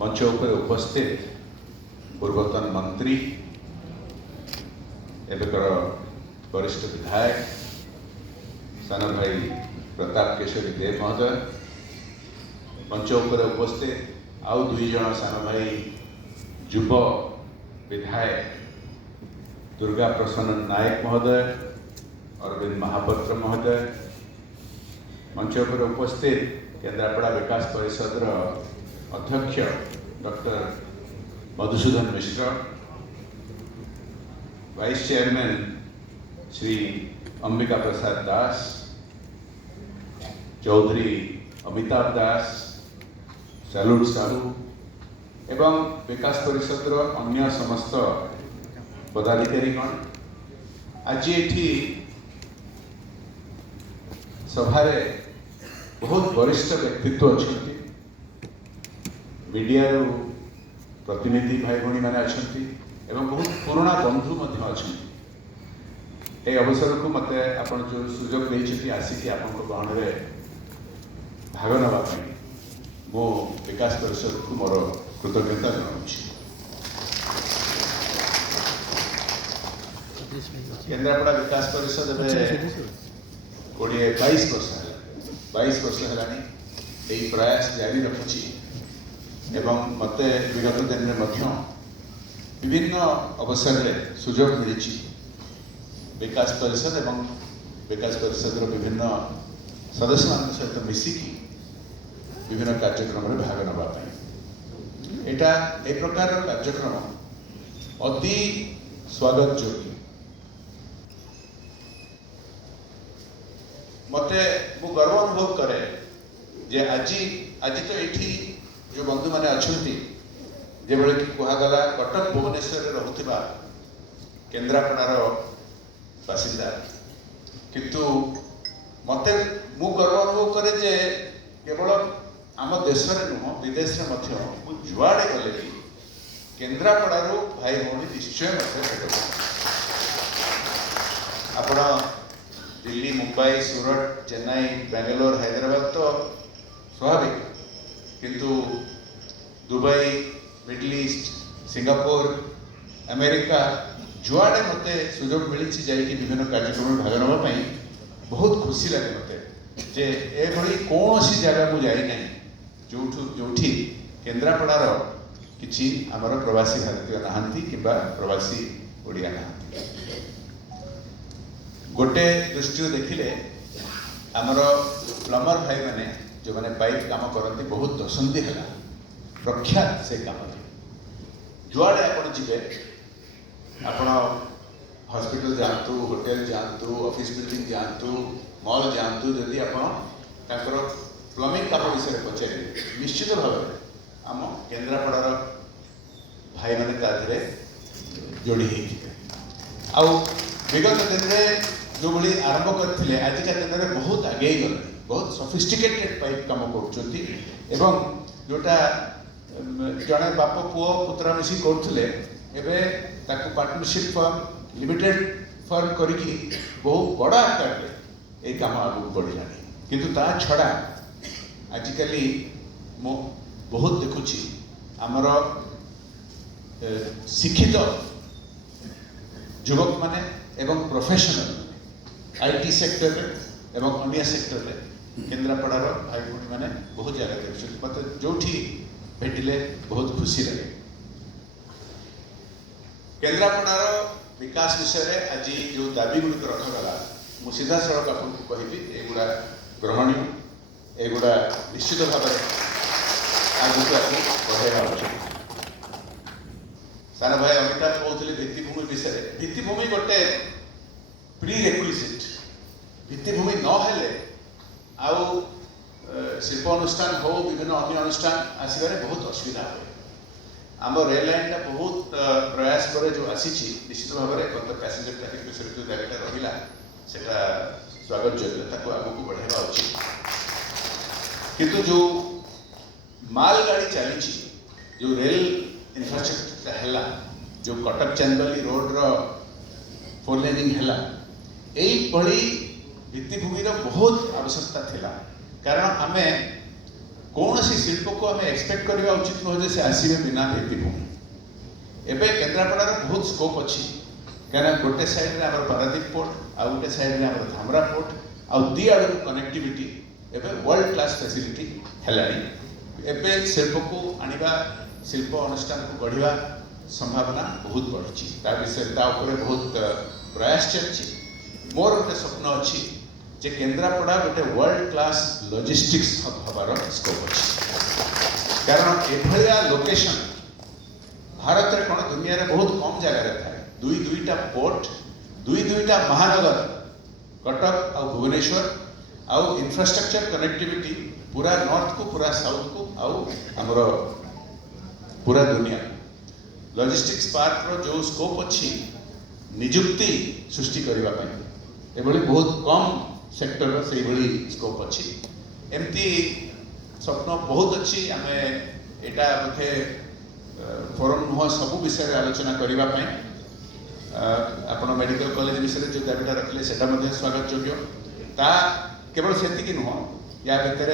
मंच उपर उपस्थित पूर्वतन मंत्री एवं वरिष्ठ विधायक सान भाई प्रताप केशरी देव महोदय, मंच उपर उपस्थित आउ दुई जन सान भाई युव विधायक दुर्गा प्रसन्न नायक महोदय, अरविंद महापात्र महोदय, मंच उपर उपस्थित केन्द्रापड़ा विकास परिषद अध्यक्ष डॉक्टर मधुसूदन मिश्र, वाइस चेयरमैन श्री अंबिका प्रसाद दास, चौधरी अमिताभ दास, सैलूट साहू एवं विकास परिषद अन्य समस्त पदाधिकारीगण आज ये सभारे बहुत वरिष्ठ व्यक्तित्व अच्छा, मीडिया प्रतिनिधि भाई भाई मैंने अच्छा एवं बहुत पुराना बंधु अच्छा। ये अवसर को मत आप जो सुजोग नहीं आसिक आप ग्रहण में भाग नापी मो विकास परिषद को मोर कृतज्ञता जनाऊँ। केन्द्रापड़ा विकास परिषद 22 वर्ष है प्रयास जारी रखी एवं मत विगत दिन में विभिन्न अवसर में सुजोग मिली विकास परिषद एवं विकास परिषद विभिन्न सदस्य मान सहित मिसिकी विभिन्न कार्यक्रम में भाग नापी एटा ए प्रकार कार्यक्रम अति स्वागत योग्य। मते मु गर्व अनुभव करे जे आज तो ये जो बंधु मैंने अच्छा जो कि कहगला कटक भुवनेश्वर रोकवा केन्द्रापड़ार बासिंदा किंतु मते मु गर्व अनुभव करे जे केवल आम देश नुह विदेश में जुआड़े गले कि केन्द्रापड़ार भाई भौणी निश्चय आप दिल्ली, मुंबई, सूरत, चेन्नई, बेंगलोर, हैदराबाद तो स्वाभाविक, किंतु Dubai, middle east, Singapore, America जुआड़े मते सुजोग मिली जाइए विभिन्न कार्यक्रम में भाग नापी बहुत खुशी लगे मत जे एभली कौन सी जगह को जाई नहीं जो केन्द्रापड़ार किसी आमर प्रवासी भारतीय नहांती कि प्रवासी ओडिया नहांती। गोटे दृष्टि देखिले आमर प्लम्बर भाई मैंने जो मैंने पाइप काम करती बहुत दशंधि है प्रख्यात से काम जुआड़े आप जी आप हॉस्पिटल जातु, होटेल जातु, ऑफिस बिल्डिंग जातु, मॉल जातु, जदि आप प्लम्बिंग काम विषय पचारे निश्चित भाव में आम केन्द्रापड़ार भाई मैंने जोड़ी आ विगत दिन में जो बड़ी आरंभ करते आजिका दिन में बहुत आगे गले बहुत सफिस्टिकेटेड पाइप कम कर जोटा जड़े बाप पुओ पुत्र मिसी करुले पार्टनरशिप फर्म लिमिटेड फर्म करी बहुत बड़ आकार ये कम आगे बढ़ला किंतु ता छड़ा आजिकली मो बहुत देखुची आमर शिक्षित युवक माने एवं प्रोफेशनल आईटी सेक्टर एवं अन्य सेक्टर में केन्द्रापड़ार भाई भौणी मैंने बहुत जगह कर मत जो भेटिले बहुत खुशी लगे। केन्द्रापड़ार विकास विषय आज जो दाबी गुड़िक रखगला मु सीधा सड़क आपको कहबी एगुड़ा ग्रहणीय एगुड़ा निश्चित भाव में आगे बढ़ाइबा आवश्यक। सान भाई अमिताभ कहते भित्तिभूमि विषय भित्तिभूमि गोटे प्री रेक्विजिट भित्तिभूमि नहेले आउ शिल्प अनुष्ठान हो विभिन्न अन्य अनुष्ठान आसबार बहुत असुविधा हुए। आम रेल लाइन टा बहुत प्रयास पर जो आसी निश्चित भाव में गत पैसेंजर ट्राफिक विषय जो जगह रहा से स्वागत योग्य आगे को बढ़ावा उचित किंतु जो माल गाड़ी चली जो रेल इंफ्रास्ट्रक्चर है जो कटक चंदौली रोड रो 4 लेनिंग है यही भित्तिभूमि बहुत आवश्यकता थिला कारण आमे कौन सी शिल्प को आम एक्सपेक्ट करवा उचित नुह जे से आसवे बिना भित्तिभूमि। एवं केन्द्रापड़ार बहुत स्कोप अच्छी कहीं गोटे साइड आम पारादीप पोर्ट आउ गोटे साइड आम धामरा पोर्ट आउ दी आड़ कनेक्टिविटी एवं वर्ल्ड क्लास फैसिलिटी है। शिल्प को आनिबा शिल्प अनुष्ठान को गढ़ा संभावना बहुत बढ़ी विषय बहुत प्रयास चलती। मोर गोटे स्वप्न अच्छी जे केन्द्रापड़ा गोटे वर्ल्ड क्लास लॉजिस्टिक्स हब हबार स्कोप अच्छी कारण एभलिया लोकेशन भारत में कौन दुनिया रे बहुत कम जगह थाए दुईटा पोर्ट दुईटा महानगर कटक आ भुवनेश्वर आउ इंफ्रास्ट्रक्चर कनेक्टिविटी पूरा नॉर्थ को पूरा साउथ को आउ हमरो पूरा दुनिया लॉजिस्टिक्स पार्क रो जो स्कोप अच्छी निजुक्ति सृष्टि करबा पई एभली बहुत कम सेक्टर रो से भली स्कोप अच्छी एमती स्वप्न बहुत अच्छी आमे एटा बोधे फोरम नुह सब विषय आलोचना करबा पई आपण मेडिकल कॉलेज विषय जो दाबीटा रखले सेटा मध्ये स्वागत योग्य ता केवल सेतिकी नुह या भितर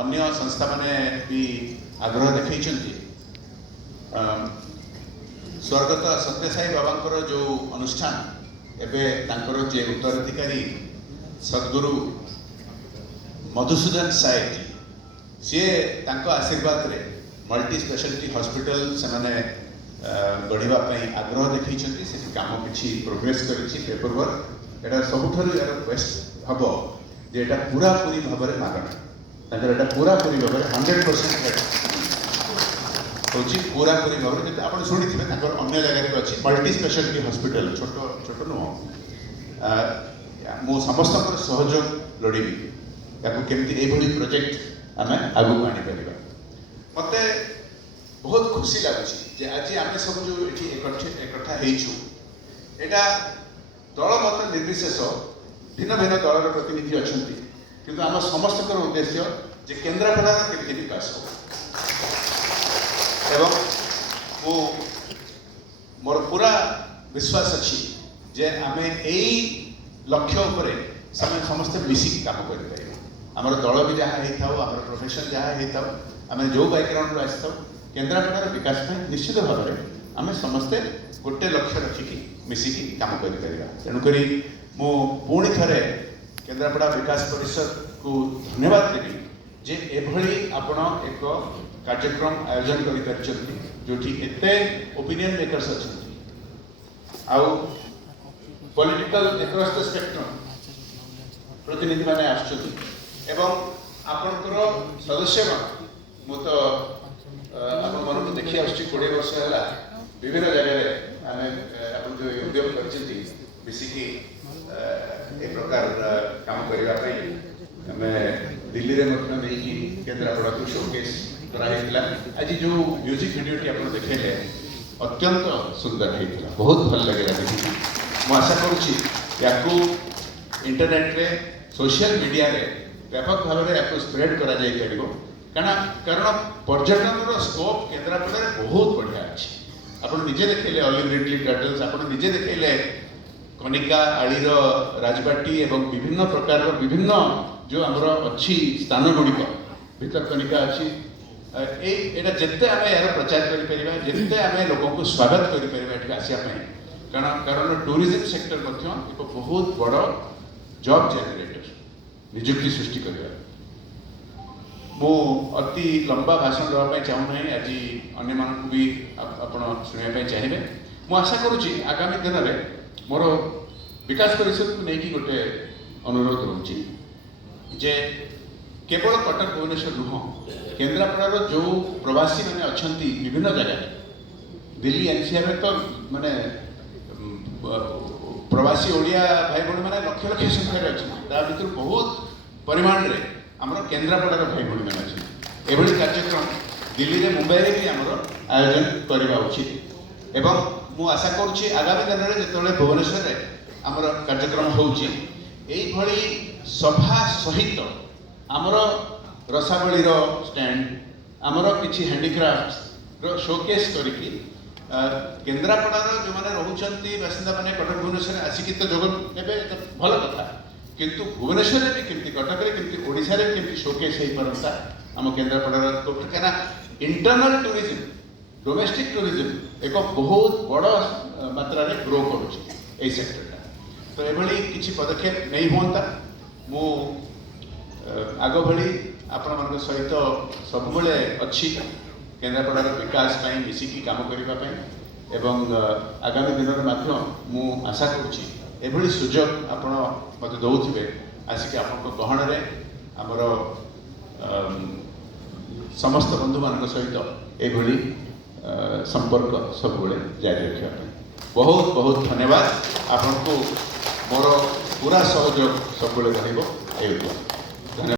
अन्य संस्था माने भी आग्रह देखैछन्ती स्वर्गत सत्यसाई बाबा जो अनुष्ठान एवं तांकर जे उत्तराधिकारी सद्गुरु मधुसूदन साय सी तांको आशीर्वाद रे मल्टी स्पेशलिटी हॉस्पिटल से माने गढ़ा आग्रह देखते से काम किसी प्रोग्रेस पेपर वर्क एटा सबुठारु यार बेस्ट हम जे एटा पूरा पूरी भाव में मागणा एटा पूरा पूरी भाव में 100% होची पूरा पूरी भाव में आप शुणी थे अन्य जगह भी अच्छी मल्टी स्पेशलिटी हॉस्पिटल छोट छोट नुह मु समस्त सहयोग लोड़ी या केमती एभली प्रोजेक्ट आम आगू आनीपर मत बहुत खुशी लगुच आज आम सब जो ये एकठा होटा दलगत निर्विशेष भिन्न भिन्न दलर प्रतिनिधि अच्छा किंतु आम समस्त उद्देश्य जे केन्द्रापड़ार केमती विकास हो एवं मो मोर पूरा विश्वास अच्छी जे आम यही लक्ष्य उपर समस्ते मिसिक काम कर आमर दल भी जहाँ होता आम प्रोफेशन जहाँ होता आम जो बैकग्राउंड आसी था केन्द्रापड़ार विकास में निश्चित भाव में आम समस्ते गोटे लक्ष्य रखिकी मिसिकी काम कर तेणुक मु पुणी थे केन्द्रापड़ा विकास परिषद को धन्यवाद देवी जे एभली आपण एक कार्यक्रम आयोजन कर जो एते ओपिनियन मेकर्स अच्छा आउ पॉलिटिकल अक्रॉस द स्पेक्ट्रम प्रतिनिधि माने एवं आपणकर सदस्य मु तो आप मन को देखी आस 20 वर्ष है विभिन्न जगह आम जो उद्योग करसिकी ए प्रकार काम करने दिल्ली में केन्द्रापड़ा को शोकेस कराइला आज जो म्यूजिक वीडियो आप देखेले अत्यंत सुंदर होता बहुत भल लगे देखिए मुझे आशा करुँची इंटरनेट रे सोशल मीडिया रे व्यापक भाव में स्प्रेड करा जाई परिबो कारण पर्यटन स्कोप केन्द्रापड़ा बहुत बढ़िया अच्छी आप निजे देखले ऑलिव रिडली टाइटल्स आप निजे देखले कनिका आलीर राजबाटी एवं विभिन्न प्रकार विभिन्न जो आमर अच्छी स्थान गुड़िक भीतर कनिका अच्छी एटा जिते आम यार प्रचार करते आम लोक को स्वागत कर आसापी कारण टूरिज्म सेक्टर एक बहुत बड़ जॉब जेनरेटर निजुक्ति सृष्टि कर मु अति लंबा भाषण देवाई चाहूना आज अन्य मानक भी आप शुणापी चाहिए मु आशा करुँची आगामी दिन में मोर विकास परिषद को लेकिन गोटे अनुरोध रोचे जे केवल कटक भुवनेश्वर नुह केन्द्रापड़ार जो प्रवासी मैंने अच्छा विभिन्न जगह दिल्ली एनसीआर में तो माने प्रवासी ओडिया भाई भाई मैंने लक्ष लक्ष संख्यार अच्छा भर बहुत परिमाण रे आमर केन्द्रापड़ार भाई भाई मैंने अच्छे एभली कार्यक्रम दिल्ली में मुंबई में भी आमर आयोजन करवा उचित एवं मु आशा करुँची आगामी दिन में जो भुवनेश्वर में आमर कार्यक्रम होची सभा सहित आमर रसावलीर स्टैंड आमर किसी हैंडीक्राफ्ट शोकेस करके केन्द्रापड़ार जो मैंने रोचंती बासिंदा मैंने कटक भुवनेश्वर आसिकी तो जोग ने भल कथा किंतु भुवनेश्वर भी केमती कटक केमती ओडिशा रे केमती शोकेस हो पारंता आम केन्द्रापड़ा कहीं इंटरनल टूरिज्म डोमेस्टिक टूरिज्म एक बहुत बड़ मात्रा ग्रो करुच्ची सेक्टरटा तो ये किसी पदक्षेप नहीं हुआ मु आग भली आपण मान सहित सब अच्छी केन्द्रापड़ार विकास ପାଇଁ मिसिकी काम करने एवं आगामी दिन में आशा करुँची सुजोग आपण मत दौथे आसिक आप गहन आमर समस्त बंधु मान सहित ये संपर्क सब जारी रखा बहुत बहुत धन्यवाद आपको मोर पूरा सहयोग सब रही।